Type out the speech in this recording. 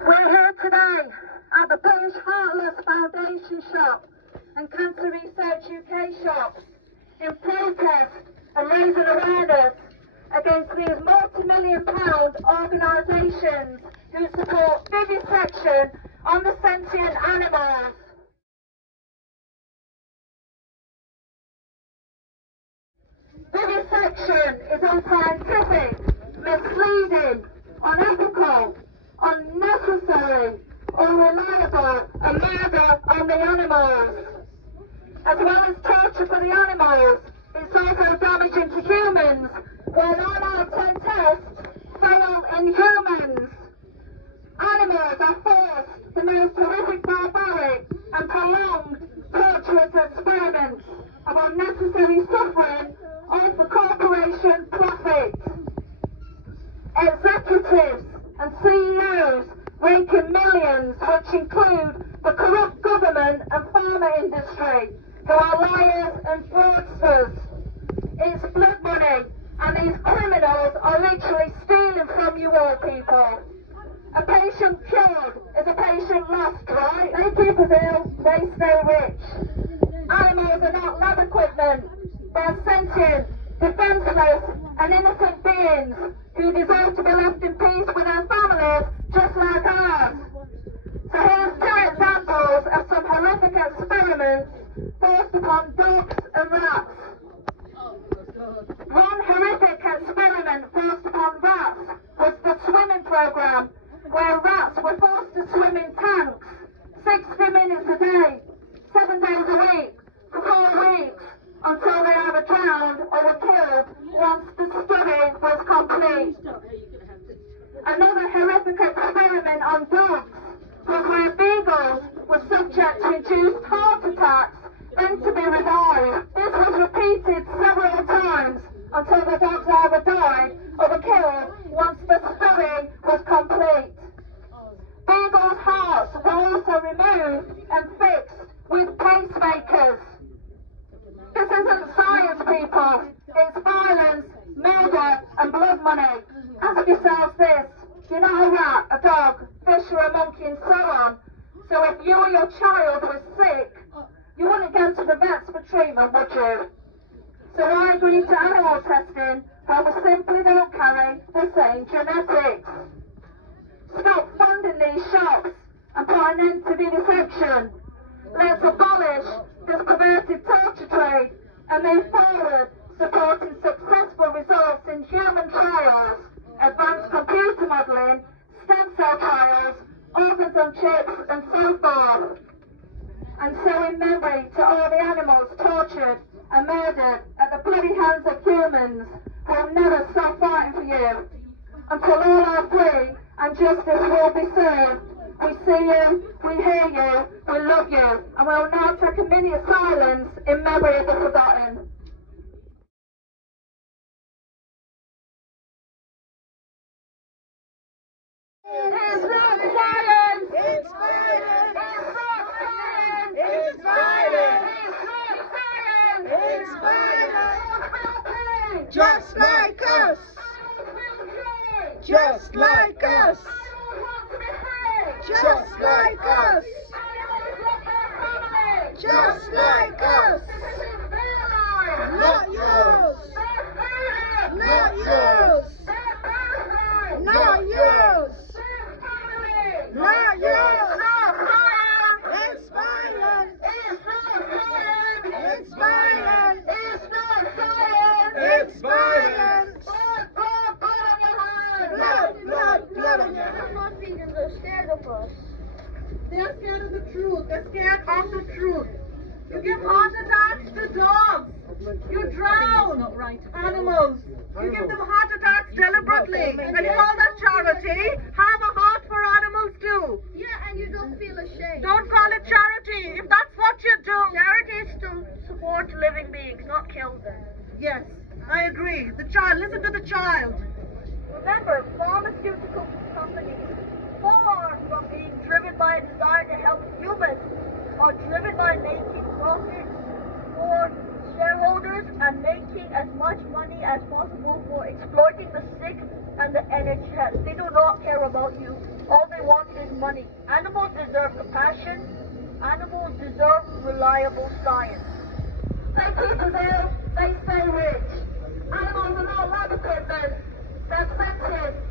We're here today at the British Heartless Foundation shop and Cancer Research UK shops in protest and raising awareness against these multi-million-pound organisations who support vivisection on the sentient animals. Vivisection is unscientific, misleading, unethical, unnecessary, unreliable, and murder on the animals. As well as torture for the animals, it's also damaging to humans when 9 out of 10 tests fail in humans. Animals are forced the most horrific, barbaric and prolonged torturous experiments of unnecessary suffering of the corporation profit. Executives and CEOs raking millions, which include the corrupt government and pharma industry, who are liars and fraudsters. It's blood money, and these criminals are literally stealing from you all people. A patient cured is a patient lost, right? They keep us ill, they stay rich. Animals are not lab equipment. They're sentient, defenseless, and innocent beings who deserve to be left in peace with their families, just like ours. So here's 2 examples of some horrific experiments forced upon dogs and rats. One horrific experiment forced upon rats was the swimming program, where rats were forced to swim in tanks 60 minutes a day, 7 days a week, for 4 weeks, until they either drowned or were killed once the study was complete. Another horrific experiment on dogs was where beagles were subject to induced heart attacks then to be revived. This was repeated several times until the dogs either died or were killed once the study was complete. Beagles' hearts were also removed and fixed with pacemakers. This isn't science, people. It's violence, murder, and blood money. Ask yourselves this. You're not a rat, a dog, fish, or a monkey, and so on. So if you or your child was sick, you wouldn't go to the vets for treatment, would you? So why agree to animal testing when we simply don't carry the same genetics? Stop funding these shops and put an end to vivisection. Let's abolish this perverted torture trade and move forward supporting successful results in human trials, advanced computer modelling, stem cell trials, organs on chips, and so forth. And so in memory to all the animals tortured and murdered at the bloody hands of humans, who will never stop fighting for you until all are free and justice will be served. We see you, we hear you, we love you, and we will now take a minute of silence in memory of the forgotten. It's not science! It's violence! It's not science! It's violence! It's not science! It's violence! It's Just like us! Just like us! Just like us! Just like us! Not yours! Not yours! Not yours! Not yours! It's violence! It's violence! It's violence! Blood on your hands! Vegans are scared of us. They're scared of the truth. They're scared of the truth. You give heart attacks to dogs. You drown animals. You give them heart attacks deliberately. And you call that charity. Have a heart for animals too. Yeah, and you don't feel ashamed. Don't call it charity if that's what you do. Charity is to support living beings, not kill them. Yes, I agree. The child. Listen to the child. Remember, pharmaceutical companies, far from being driven by a desire to help humans, are driven by making profits for shareholders and making as much money as possible for exploiting the sick and the energetic. They do not care about you. All they want is make money. Animals deserve compassion. Animals deserve reliable science. They keep us ill, they stay rich. Animals are not lab equipment. They're sentient.